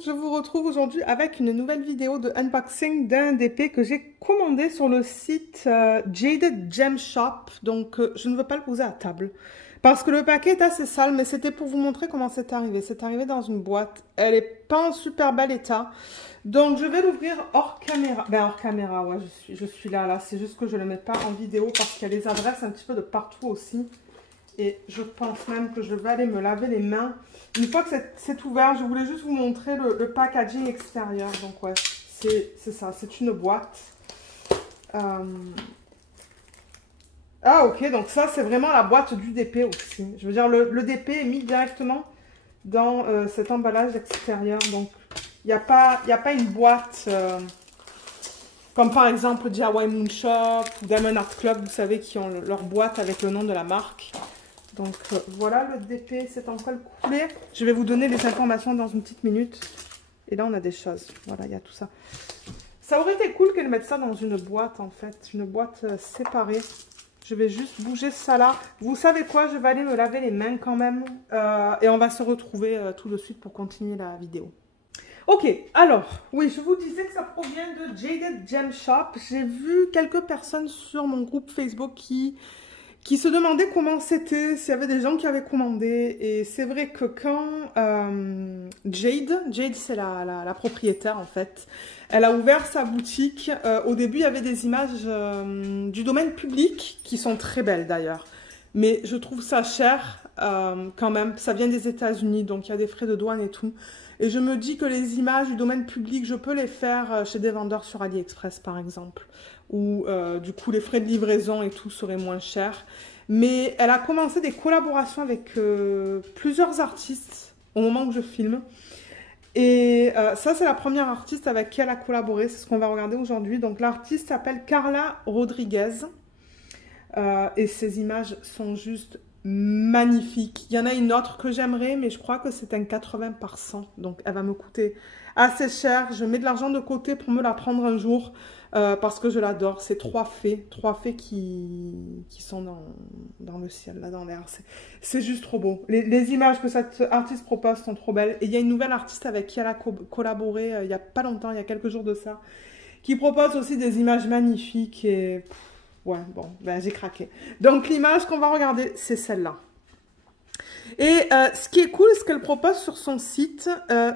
monde, je vous retrouve aujourd'hui avec une nouvelle vidéo de unboxing d'un DP que j'ai commandé sur le site Jaded Gem Shop. Donc je ne veux pas le poser à table parce que le paquet est assez sale, mais c'était pour vous montrer comment c'est arrivé. C'est arrivé dans une boîte, elle n'est pas en super bel état. Donc je vais l'ouvrir hors caméra. Ben hors caméra, ouais, je suis là, c'est juste que je ne le mets pas en vidéo parce qu'il y a des adresses un petit peu de partout aussi. Et je pense même que je vais aller me laver les mains. Une fois que c'est ouvert, je voulais juste vous montrer le packaging extérieur. Donc ouais, c'est ça, c'est une boîte. Ah ok, donc ça c'est vraiment la boîte du DP aussi. Je veux dire, le DP est mis directement dans cet emballage extérieur. Donc il n'y a pas une boîte comme par exemple DIY Moonshop ou Diamond Art Club, vous savez, qui ont leur boîte avec le nom de la marque. Donc voilà, le DP, c'est en train de couler. Je vais vous donner les informations dans une petite minute. Et là, on a des choses. Voilà, il y a tout ça. Ça aurait été cool qu'elle mette ça dans une boîte, en fait. Une boîte séparée. Je vais juste bouger ça là. Vous savez quoi? Je vais aller me laver les mains quand même. Et on va se retrouver tout de suite pour continuer la vidéo. Ok, alors, oui, je vous disais que ça provient de Jaded Gem Shop. J'ai vu quelques personnes sur mon groupe Facebook qui se demandaient comment c'était, s'il y avait des gens qui avaient commandé. Et c'est vrai que quand Jade c'est la propriétaire en fait, elle a ouvert sa boutique, au début il y avait des images du domaine public qui sont très belles d'ailleurs. Mais je trouve ça cher quand même, ça vient des États-Unis, donc il y a des frais de douane et tout. Et je me dis que les images du domaine public, je peux les faire chez des vendeurs sur AliExpress par exemple, où du coup les frais de livraison et tout seraient moins chers. Mais elle a commencé des collaborations avec plusieurs artistes au moment où je filme. Et ça, c'est la première artiste avec qui elle a collaboré, c'est ce qu'on va regarder aujourd'hui. Donc l'artiste s'appelle Carla Rodriguez. Et ces images sont juste magnifique. Il y en a une autre que j'aimerais, mais je crois que c'est un 80 par 100. Donc, elle va me coûter assez cher. Je mets de l'argent de côté pour me la prendre un jour parce que je l'adore. C'est trois fées qui sont dans le ciel, là, dans l'air. C'est juste trop beau. Les images que cette artiste propose sont trop belles. Et il y a une nouvelle artiste avec qui elle a collaboré il n'y a pas longtemps, il y a quelques jours de ça, qui propose aussi des images magnifiques et... ouais, bon, ben j'ai craqué. Donc l'image qu'on va regarder, c'est celle-là. Et ce qui est cool, ce qu'elle propose sur son site,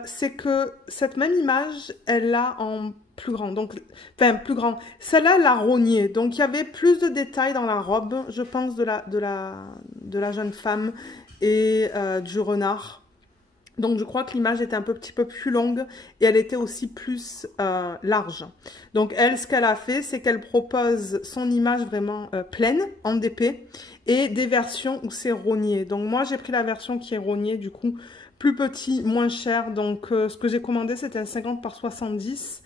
c'est que cette même image, elle l'a en plus grand. Donc, enfin, plus grand. Celle-là, elle l'a rognée. Donc, il y avait plus de détails dans la robe, je pense, de la jeune femme et du renard. Donc, je crois que l'image était un petit peu plus longue et elle était aussi plus large. Donc, elle, ce qu'elle a fait, c'est qu'elle propose son image vraiment pleine, en DP, et des versions où c'est rogné. Donc, moi, j'ai pris la version qui est rognée, du coup, plus petit, moins cher. Donc, ce que j'ai commandé, c'était un 50 par 70.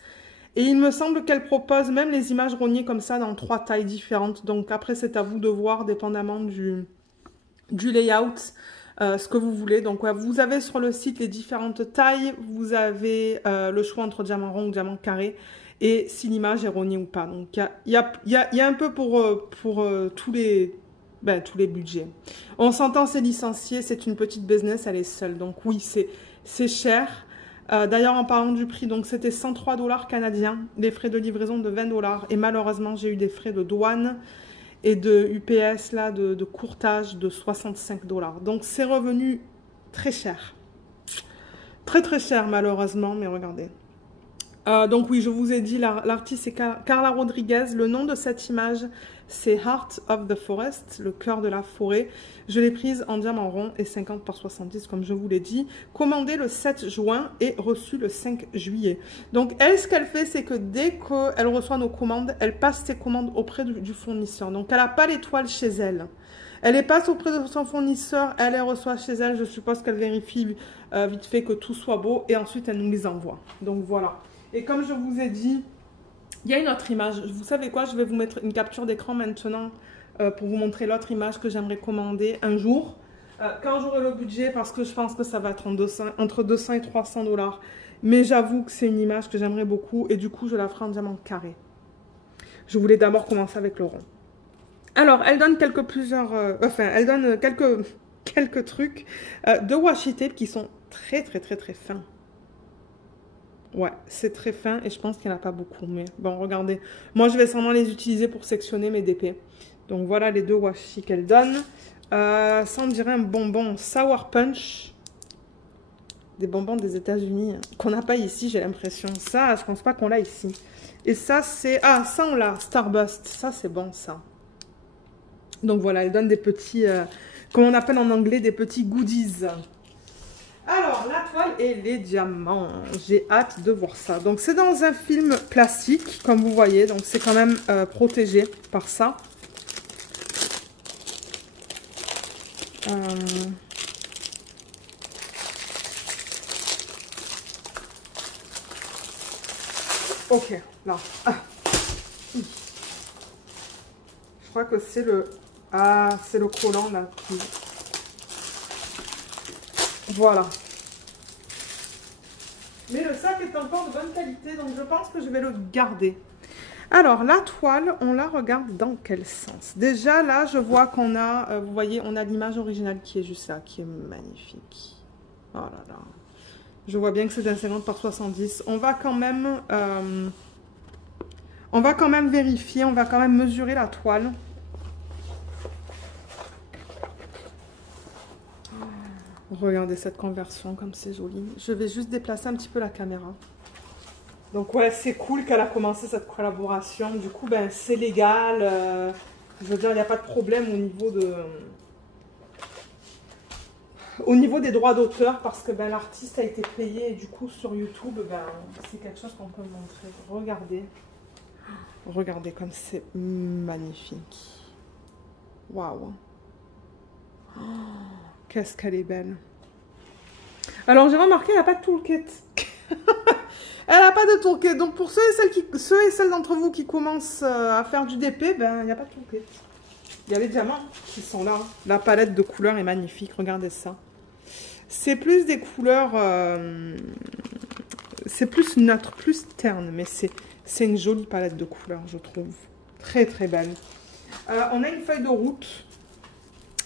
Et il me semble qu'elle propose même les images rognées comme ça dans 3 tailles différentes. Donc, après, c'est à vous de voir, dépendamment du layout, ce que vous voulez. Donc ouais, vous avez sur le site les différentes tailles, vous avez le choix entre diamant rond ou diamant carré et si l'image est rognée ou pas. Donc il y a un peu pour tous les budgets. On s'entend, c'est licencié, c'est une petite business, elle est seule. Donc oui, c'est cher. D'ailleurs, en parlant du prix, donc c'était 103 $ canadiens, les frais de livraison de 20 $ et malheureusement j'ai eu des frais de douane et de UPS, là, de courtage de 65 $. Donc, c'est revenu très cher. Très, très cher, malheureusement, mais regardez. Donc, oui, je vous ai dit, l'artiste, c'est Carla Rodriguez. Le nom de cette image, c'est Heart of the Forest, le cœur de la forêt. Je l'ai prise en diamant rond et 50 par 70, comme je vous l'ai dit. Commandée le 7 juin et reçue le 5 juillet. Donc, elle, ce qu'elle fait, c'est que dès qu'elle reçoit nos commandes, elle passe ses commandes auprès du fournisseur. Donc, elle n'a pas l'étoile chez elle. Elle les passe auprès de son fournisseur, elle les reçoit chez elle. Je suppose qu'elle vérifie vite fait que tout soit beau et ensuite, elle nous les envoie. Donc, voilà. Et comme je vous ai dit, il y a une autre image. Vous savez quoi? Je vais vous mettre une capture d'écran maintenant pour vous montrer l'autre image que j'aimerais commander un jour. Quand j'aurai le budget, parce que je pense que ça va être entre 200 et 300 $. Mais j'avoue que c'est une image que j'aimerais beaucoup et du coup, je la ferai en diamant carré. Je voulais d'abord commencer avec le rond. Alors, elle donne elle donne quelques trucs de washi tape qui sont très, très, très, très fins. Ouais, c'est très fin et je pense qu'il n'y en a pas beaucoup. Mais bon, regardez. Moi, je vais sûrement les utiliser pour sectionner mes DP. Donc, voilà les deux washi qu'elle donne. Ça, on dirait un bonbon Sour Punch. Des bonbons des États-Unis. Qu'on n'a pas ici, j'ai l'impression. Ça, je pense pas qu'on l'a ici. Et ça, c'est... Ah, ça, on l'a. Starburst. Ça, c'est bon, ça. Donc, voilà, elle donne des petits... comme on appelle en anglais, des petits goodies. Alors, la toile et les diamants. J'ai hâte de voir ça. Donc, c'est dans un film plastique, comme vous voyez. Donc, c'est quand même protégé par ça. Ok, là. Ah. Je crois que c'est le... Ah, c'est le collant, là. Voilà. Mais le sac est encore de bonne qualité, donc je pense que je vais le garder. Alors, la toile, on la regarde dans quel sens? Déjà, là, je vois qu'on a, vous voyez, on a l'image originale qui est juste là, qui est magnifique. Oh là là. Je vois bien que c'est un 50 par 70. On va quand même vérifier, on va quand même mesurer la toile. Regardez cette conversion, comme c'est joli. Je vais juste déplacer un petit peu la caméra. Donc ouais, c'est cool qu'elle a commencé cette collaboration. Du coup, ben, c'est légal. Je veux dire, il n'y a pas de problème au niveau des droits d'auteur parce que ben, l'artiste a été payé et du coup, sur YouTube, ben, c'est quelque chose qu'on peut montrer. Regardez. Regardez comme c'est magnifique. Waouh. Oh, qu'est-ce qu'elle est belle. Alors, j'ai remarqué, elle n'a pas de toolkit. Elle n'a pas de toolkit. Donc, pour ceux et celles d'entre vous qui commencent à faire du DP, ben, il n'y a pas de toolkit. Il y a les diamants qui sont là. La palette de couleurs est magnifique. Regardez ça. C'est plus des couleurs... c'est plus neutre, plus terne. Mais c'est une jolie palette de couleurs, je trouve. Très, très belle. On a une feuille de route.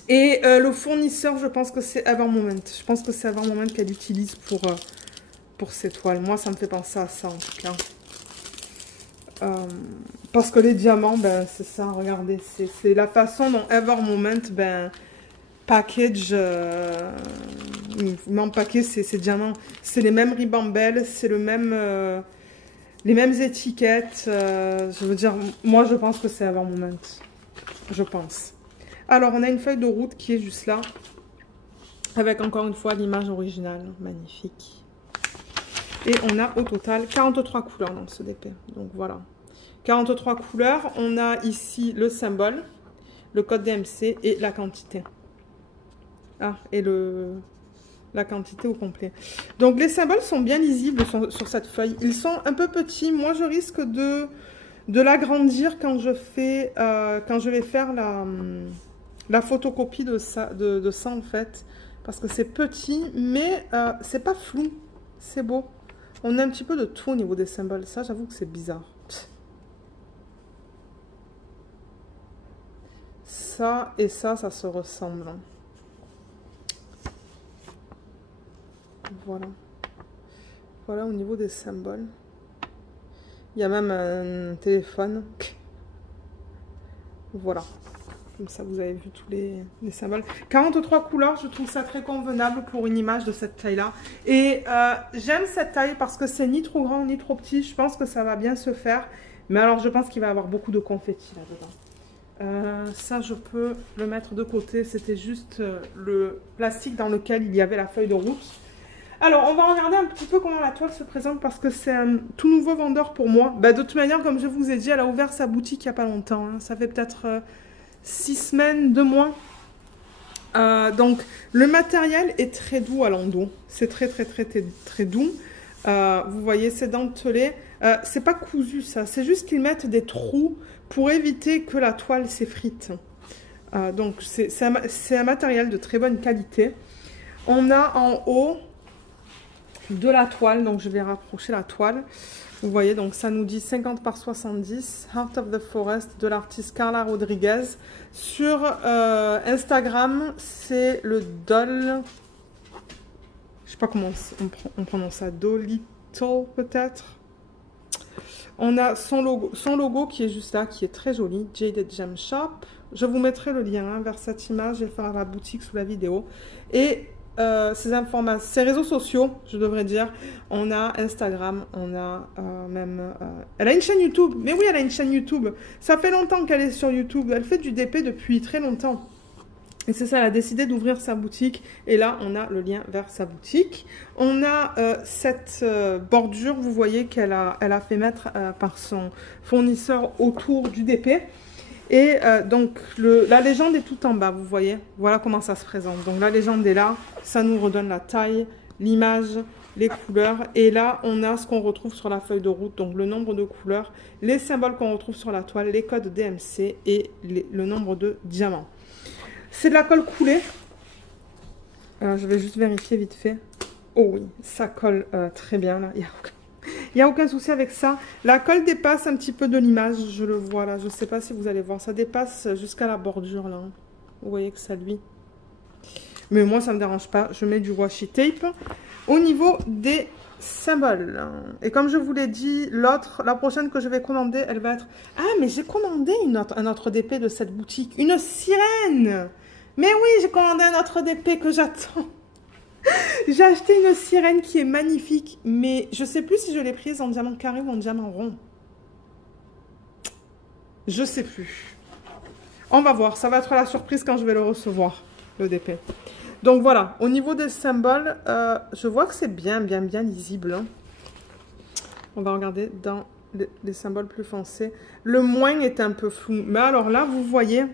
Et le fournisseur, je pense que c'est Evermoment. Je pense que c'est Evermoment qu'elle utilise pour ces toiles. Moi, ça me fait penser à ça, en tout cas. Parce que les diamants, ben, c'est ça, regardez. C'est la façon dont Evermoment, ben, package, empaqué ces diamants. C'est les mêmes ribambelles, c'est le même, les mêmes étiquettes. Je veux dire, moi, je pense que c'est Evermoment. Je pense. Alors, on a une feuille de route qui est juste là. Avec encore une fois l'image originale. Magnifique. Et on a au total 43 couleurs dans ce DP. Donc voilà. 43 couleurs. On a ici le symbole, le code DMC et la quantité. Ah, et la quantité au complet. Donc les symboles sont bien lisibles sur cette feuille. Ils sont un peu petits. Moi, je risque de l'agrandir quand je vais faire la photocopie de ça en fait. Parce que c'est petit, mais c'est pas flou. C'est beau. On a un petit peu de tout au niveau des symboles. Ça, j'avoue que c'est bizarre. Ça et ça se ressemble. Voilà. Voilà au niveau des symboles. Il y a même un téléphone. Voilà. Comme ça, vous avez vu tous les symboles. 43 couleurs, je trouve ça très convenable pour une image de cette taille-là. Et j'aime cette taille parce que c'est ni trop grand ni trop petit. Je pense que ça va bien se faire. Mais alors, je pense qu'il va y avoir beaucoup de confettis là-dedans. Ça, je peux le mettre de côté. C'était juste le plastique dans lequel il y avait la feuille de route. Alors, on va regarder un petit peu comment la toile se présente parce que c'est un tout nouveau vendeur pour moi. Bah, de toute manière, comme je vous ai dit, elle a ouvert sa boutique il n'y a pas longtemps. Hein. Ça fait peut-être 6 semaines, 2 mois. Donc, le matériel est très doux à l'endos. C'est très, très, très, très, très doux. Vous voyez, c'est dentelé. C'est pas cousu, ça. C'est juste qu'ils mettent des trous pour éviter que la toile s'effrite. Donc, c'est un matériel de très bonne qualité. On a en haut de la toile, donc je vais rapprocher la toile. Vous voyez, donc ça nous dit 50 par 70, Heart of the Forest de l'artiste Carla Rodriguez. Sur Instagram, c'est le Doll, je sais pas comment on prononce ça, Tall peut-être. On a son logo qui est juste là, qui est très joli. Jaded Gem Shop. Je vous mettrai le lien vers cette image. Je vais faire la boutique sous la vidéo. Et ces informations, ces réseaux sociaux, je devrais dire. On a Instagram, on a même... elle a une chaîne YouTube. Mais oui, elle a une chaîne YouTube. Ça fait longtemps qu'elle est sur YouTube. Elle fait du DP depuis très longtemps. Et c'est ça, elle a décidé d'ouvrir sa boutique. Et là, on a le lien vers sa boutique. On a cette bordure, vous voyez, qu'elle a fait mettre par son fournisseur autour du DP. Et donc, la légende est tout en bas, vous voyez. Voilà comment ça se présente. Donc, la légende est là. Ça nous redonne la taille, l'image, les couleurs. Et là, on a ce qu'on retrouve sur la feuille de route. Donc, le nombre de couleurs, les symboles qu'on retrouve sur la toile, les codes DMC et le nombre de diamants. C'est de la colle coulée. Je vais juste vérifier vite fait. Oh oui, ça colle très bien là. Il n'y a aucun souci avec ça. La colle dépasse un petit peu de l'image. Je le vois là. Je ne sais pas si vous allez voir. Ça dépasse jusqu'à la bordure là. Vous voyez que ça lui. Mais moi, ça ne me dérange pas. Je mets du washi tape. Au niveau des symboles. Et comme je vous l'ai dit, la prochaine que je vais commander, elle va être... Ah, mais j'ai commandé un autre DP de cette boutique. Une sirène. Mais oui, j'ai commandé un autre DP que j'attends. J'ai acheté une sirène qui est magnifique, mais je ne sais plus si je l'ai prise en diamant carré ou en diamant rond. Je ne sais plus. On va voir, ça va être la surprise quand je vais le recevoir, le DP. Donc voilà, au niveau des symboles, je vois que c'est bien lisible. Hein. On va regarder dans les symboles plus foncés. Le moins est un peu flou, mais alors là, vous voyez...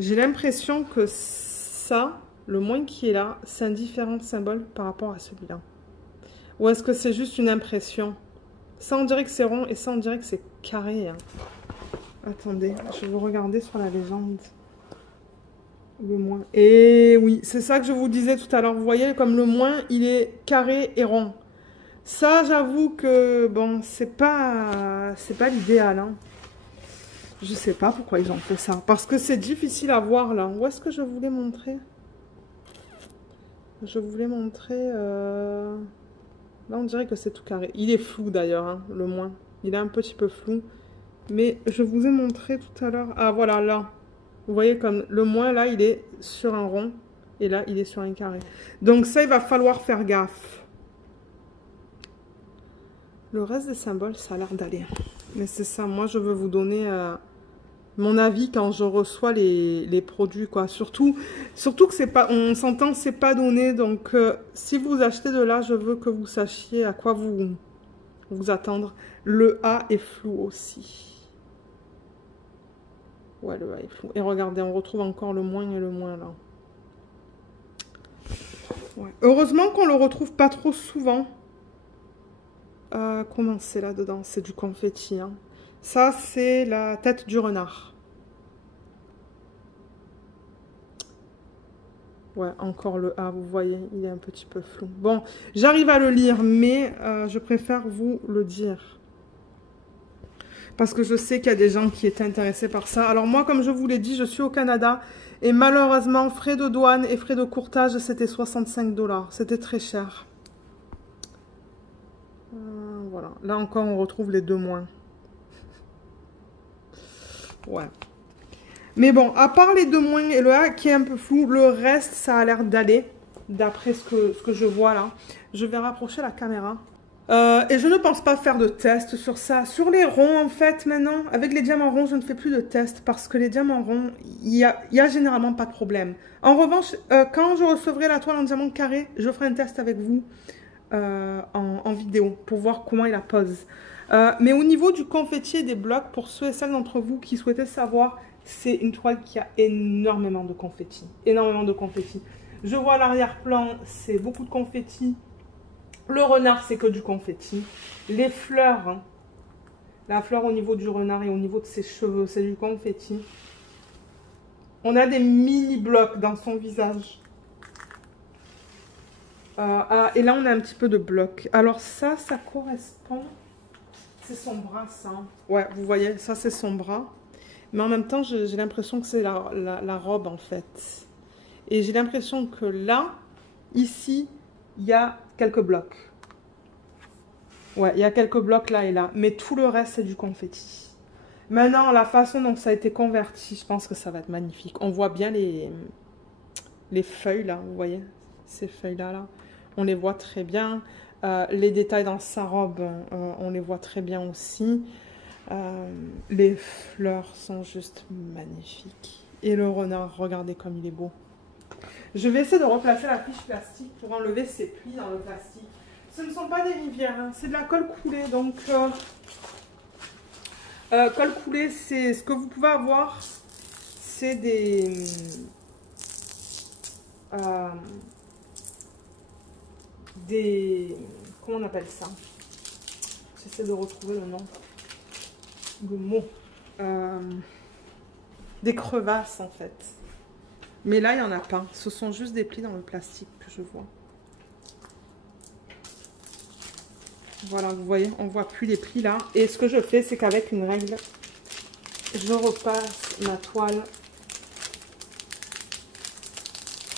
J'ai l'impression que ça, le moins qui est là, c'est un différent symbole par rapport à celui-là. Ou est-ce que c'est juste une impression? Ça, on dirait que c'est rond et ça, on dirait que c'est carré. Hein. Attendez, je vais vous regarder sur la légende. Le moins. Et oui, c'est ça que je vous disais tout à l'heure. Vous voyez, comme le moins, il est carré et rond. Ça, j'avoue que, bon, c'est pas l'idéal, hein. Je sais pas pourquoi ils ont fait ça. Parce que c'est difficile à voir là. Où est-ce que je voulais montrer? Je voulais montrer... Là, on dirait que c'est tout carré. Il est flou d'ailleurs, hein, le moins. Il est un petit peu flou. Mais je vous ai montré tout à l'heure... Ah, voilà, là. Vous voyez comme le moins, là, il est sur un rond. Et là, il est sur un carré. Donc ça, il va falloir faire gaffe. Le reste des symboles, ça a l'air d'aller. Mais c'est ça, moi, je veux vous donner... mon avis quand je reçois les produits, quoi. Surtout que c'est pas, on s'entend, c'est pas donné. Donc, si vous achetez de là, je veux que vous sachiez à quoi vous attendre. Le A est flou aussi. Ouais, le A est flou. Et regardez, on retrouve encore le moins et le moins là. Ouais. Heureusement qu'on le retrouve pas trop souvent. Comment c'est là-dedans? C'est du confetti, hein. Ça, c'est la tête du renard. Ouais, encore le A, vous voyez, il est un petit peu flou. Bon, j'arrive à le lire, mais je préfère vous le dire. Parce que je sais qu'il y a des gens qui étaient intéressés par ça. Alors moi, comme je vous l'ai dit, je suis au Canada. Et malheureusement, frais de douane et frais de courtage, c'était 65 $. C'était très cher. Voilà. Là encore, on retrouve les deux moins. Ouais. Mais bon, à part les deux moins et le A qui est un peu flou, le reste, ça a l'air d'aller. D'après ce que je vois là. Je vais rapprocher la caméra. Et je ne pense pas faire de test sur ça. Sur les ronds, en fait, maintenant, avec les diamants ronds, je ne fais plus de test. Parce que les diamants ronds, il y a généralement pas de problème. En revanche, quand je recevrai la toile en diamant carré, je ferai un test avec vous en vidéo. Pour voir comment il la pose. Mais au niveau du confetti et des blocs, pour ceux et celles d'entre vous qui souhaitaient savoir, c'est une toile qui a énormément de confetti. Énormément de confetti. Je vois l'arrière-plan, c'est beaucoup de confetti. Le renard, c'est que du confetti. Les fleurs, hein, la fleur au niveau du renard et au niveau de ses cheveux, c'est du confetti. On a des mini-blocs dans son visage. Et là, on a un petit peu de blocs. Alors ça correspond... C'est son bras, ça. Ouais, vous voyez, ça, c'est son bras. Mais en même temps, j'ai l'impression que c'est la robe, en fait. Et j'ai l'impression que là, ici, il y a quelques blocs. Ouais, il y a quelques blocs là et là. Mais tout le reste, c'est du confetti. Maintenant, la façon dont ça a été converti, je pense que ça va être magnifique. On voit bien les feuilles là, vous voyez, ces feuilles là, on les voit très bien. Les détails dans sa robe, on les voit très bien aussi. Les fleurs sont juste magnifiques. Et le renard, regardez comme il est beau. Je vais essayer de replacer la fiche plastique pour enlever ces plis dans le plastique. Ce ne sont pas des rivières, hein, c'est de la colle coulée. Donc, colle coulée, c'est ce que vous pouvez avoir, c'est comment on appelle ça? J'essaie de retrouver le nom, le mot. Des crevasses en fait. Mais là, il n'y en a pas. Ce sont juste des plis dans le plastique que je vois. Voilà, vous voyez, on ne voit plus les plis là. Et ce que je fais, c'est qu'avec une règle, je repasse ma toile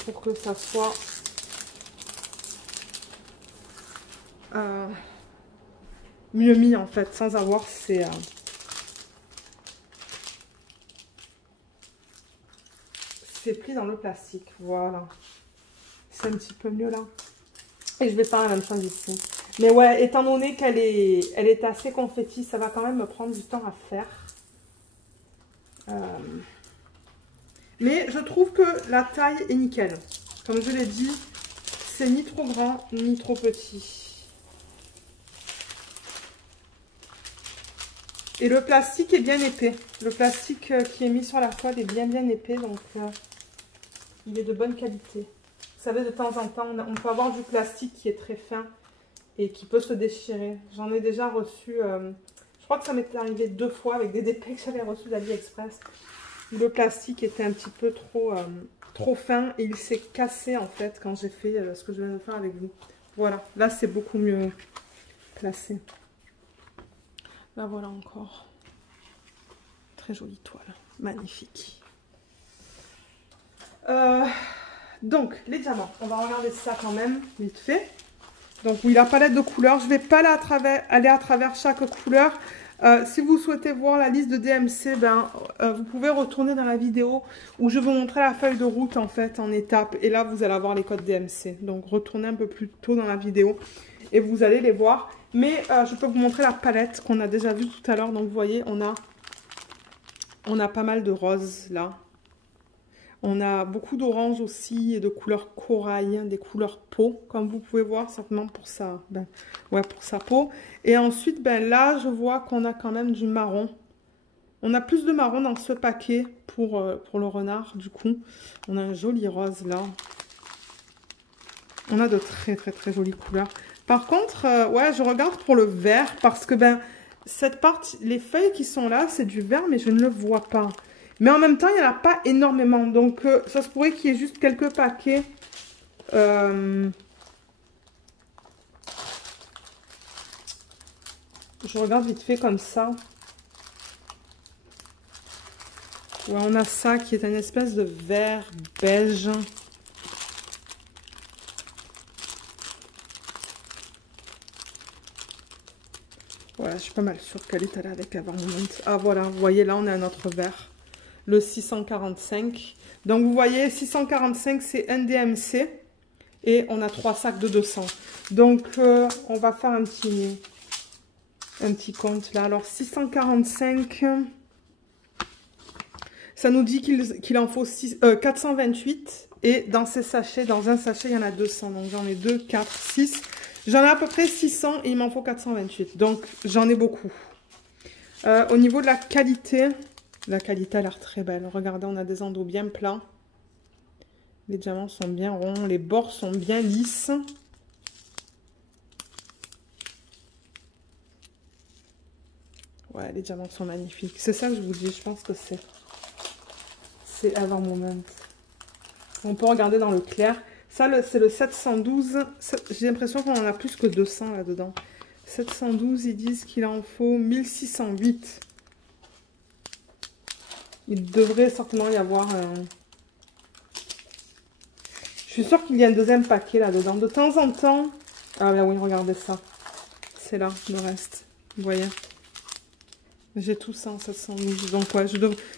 pour que ça soit mieux mis en fait, sans avoir ces plis dans le plastique. Voilà, c'est un petit peu mieux là. Et je vais faire la même chose ici. Mais ouais, étant donné qu'elle est assez confetti, ça va quand même me prendre du temps à faire. Mais je trouve que la taille est nickel. Comme je l'ai dit, c'est ni trop grand, ni trop petit. Et le plastique est bien épais. Le plastique qui est mis sur la toile est bien épais, donc il est de bonne qualité. Vous savez, de temps en temps, on peut avoir du plastique qui est très fin et qui peut se déchirer. J'en ai déjà reçu, je crois que ça m'était arrivé 2 fois avec des DP que j'avais reçus d'AliExpress. Le plastique était un petit peu trop fin et il s'est cassé en fait quand j'ai fait ce que je viens de faire avec vous. Voilà, là c'est beaucoup mieux placé. Là voilà encore. Très jolie toile, magnifique. Donc les diamants, on va regarder ça quand même vite fait. Donc oui, la palette de couleurs, je ne vais pas aller à travers chaque couleur. Si vous souhaitez voir la liste de DMC, vous pouvez retourner dans la vidéo où je vais vous montrer la feuille de route en fait en étapes. Et là, vous allez avoir les codes DMC. Donc retournez un peu plus tôt dans la vidéo et vous allez les voir. Mais je peux vous montrer la palette qu'on a déjà vue tout à l'heure. Donc vous voyez, on a pas mal de roses là. On a beaucoup d'orange aussi et de couleurs corail, des couleurs peau, comme vous pouvez voir, certainement pour ça, pour sa peau. Et ensuite, là, je vois qu'on a quand même du marron. On a plus de marron dans ce paquet pour le renard, du coup. On a un joli rose là. On a de très jolies couleurs. Par contre, je regarde pour le vert parce que, cette partie, les feuilles qui sont là, c'est du vert, mais je ne le vois pas. Mais en même temps, il n'y en a pas énormément. Donc, ça se pourrait qu'il y ait juste quelques paquets. Je regarde vite fait comme ça. Ouais, on a ça qui est une espèce de vert beige. Voilà, je suis pas mal sûre qu'elle est allée avec Ever Moment. Ah voilà, vous voyez là, on a un autre vert. Le 645. Donc vous voyez, 645 c'est un DMC et on a 3 sacs de 200. Donc on va faire un petit compte là. Alors 645, ça nous dit qu'il en faut 428 et dans ces sachets, dans un sachet il y en a 200. Donc j'en ai 2, 4, 6. J'en ai à peu près 600 et il m'en faut 428. Donc j'en ai beaucoup. Au niveau de la qualité a l'air très belle. Regardez, on a des endos bien plats. Les diamants sont bien ronds. Les bords sont bien lisses. Ouais, les diamants sont magnifiques. C'est ça que je vous dis. Je pense que c'est Ever Moment. On peut regarder dans le clair. Ça, c'est le 712. J'ai l'impression qu'on en a plus que 200 là-dedans. 712, ils disent qu'il en faut 1608. Il devrait certainement y avoir un... Je suis sûre qu'il y a un deuxième paquet là-dedans. De temps en temps... Ah ben oui, regardez ça. c'est là le reste. Vous voyez? J'ai tout ça en 712. Donc, ouais,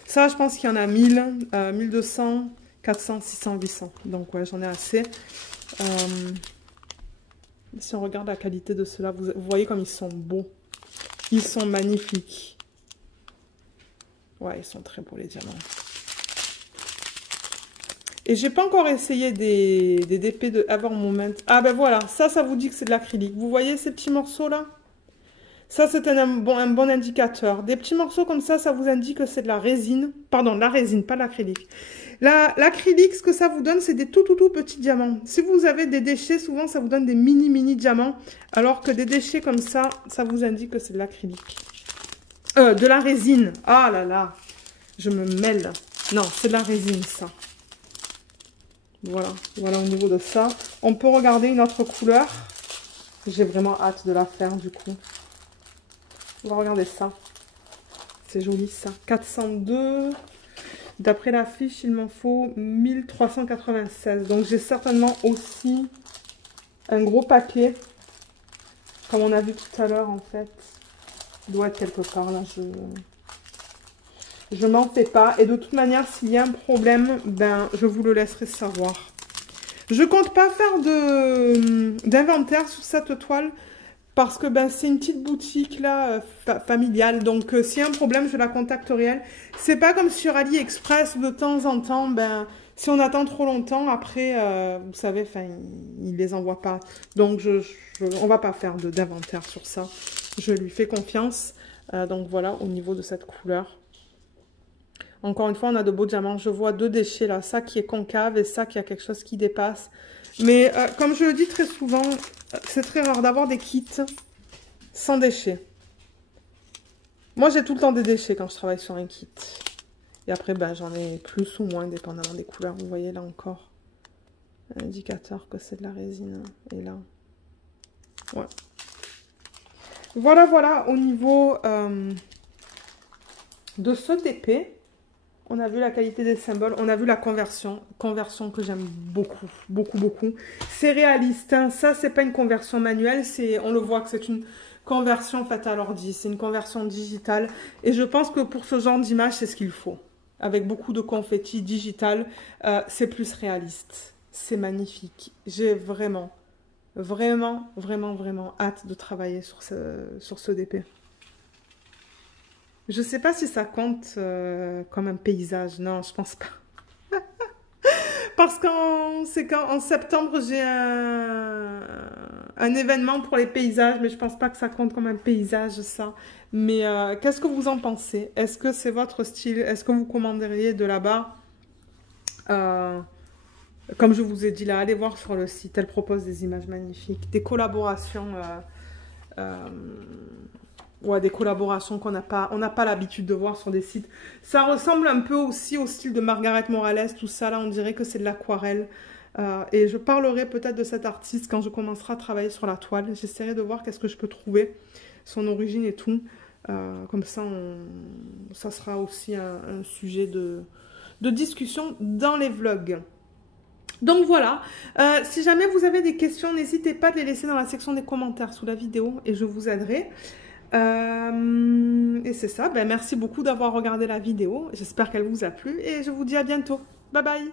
ça, je pense qu'il y en a 1000, 1200, 400, 600, 800. Donc, ouais, j'en ai assez. Si on regarde la qualité de ceux-là, vous voyez comme ils sont beaux. Ils sont magnifiques. Ouais, ils sont très beaux, les diamants. Et j'ai pas encore essayé des DP de Ever Moment. Ah, ben voilà, ça vous dit que c'est de l'acrylique. Vous voyez ces petits morceaux-là? Ça, c'est un bon indicateur. Des petits morceaux comme ça vous indique que c'est de la résine. Pardon, de la résine, pas de l'acrylique. L'acrylique, ce que ça vous donne, c'est des tout petits diamants. Si vous avez des déchets, souvent, ça vous donne des mini diamants. Alors que des déchets comme ça vous indique que c'est de l'acrylique. De la résine. Ah là là, je me mêle. Non, c'est de la résine, ça. Voilà, voilà au niveau de ça. On peut regarder une autre couleur. J'ai vraiment hâte de la faire, du coup. On va regarder ça. C'est joli, ça. 402. D'après la fiche, il m'en faut 1396. Donc, j'ai certainement aussi un gros paquet. Comme on a vu tout à l'heure, en fait. Il doit être quelque part, là. Je m'en fais pas. Et de toute manière, s'il y a un problème, ben, je vous le laisserai savoir. Je compte pas faire d'inventaire sur cette toile. Parce que ben, c'est une petite boutique là, familiale. Donc, s'il y a un problème, je la contacterai elle. C'est pas comme sur AliExpress où de temps en temps, ben, si on attend trop longtemps, après, vous savez, ils les envoient pas. Donc, on va pas faire d'inventaire sur ça. Je lui fais confiance. Donc, voilà, au niveau de cette couleur. Encore une fois, on a de beaux diamants. Je vois 2 déchets là. Ça qui est concave et ça qui a quelque chose qui dépasse. Mais comme je le dis très souvent, c'est très rare d'avoir des kits sans déchets. Moi, j'ai tout le temps des déchets quand je travaille sur un kit. Et après, ben, j'en ai plus ou moins, dépendamment des couleurs. Vous voyez là encore un indicateur que c'est de la résine. Et là, ouais. Voilà, au niveau de ce TP. On a vu la qualité des symboles, on a vu la conversion que j'aime beaucoup. C'est réaliste, hein. Ça, c'est pas une conversion manuelle, on le voit que c'est une conversion faite à l'ordi, c'est une conversion digitale. Et je pense que pour ce genre d'image, c'est ce qu'il faut. Avec beaucoup de confetti digital, c'est plus réaliste. C'est magnifique. J'ai vraiment hâte de travailler sur ce DP. Je sais pas si ça compte comme un paysage. Non, je pense pas. Parce qu'en septembre, j'ai un événement pour les paysages, mais je pense pas que ça compte comme un paysage, ça. Mais qu'est-ce que vous en pensez? Est-ce que c'est votre style? Est-ce que vous commanderiez de là-bas? Comme je vous ai dit là, allez voir sur le site. Elle propose des images magnifiques, des collaborations... ouais, des collaborations qu'on n'a pas, on n'a pas l'habitude de voir sur des sites. Ça ressemble un peu aussi au style de Margaret Morales, tout ça, là, on dirait que c'est de l'aquarelle. Et je parlerai peut-être de cet artiste quand je commencerai à travailler sur la toile. J'essaierai de voir qu'est-ce que je peux trouver, son origine et tout. Comme ça, ça sera aussi un sujet de discussion dans les vlogs. Donc voilà, si jamais vous avez des questions, n'hésitez pas à les laisser dans la section des commentaires sous la vidéo et je vous aiderai. Et c'est ça, ben merci beaucoup d'avoir regardé la vidéo, j'espère qu'elle vous a plu et je vous dis à bientôt, bye bye.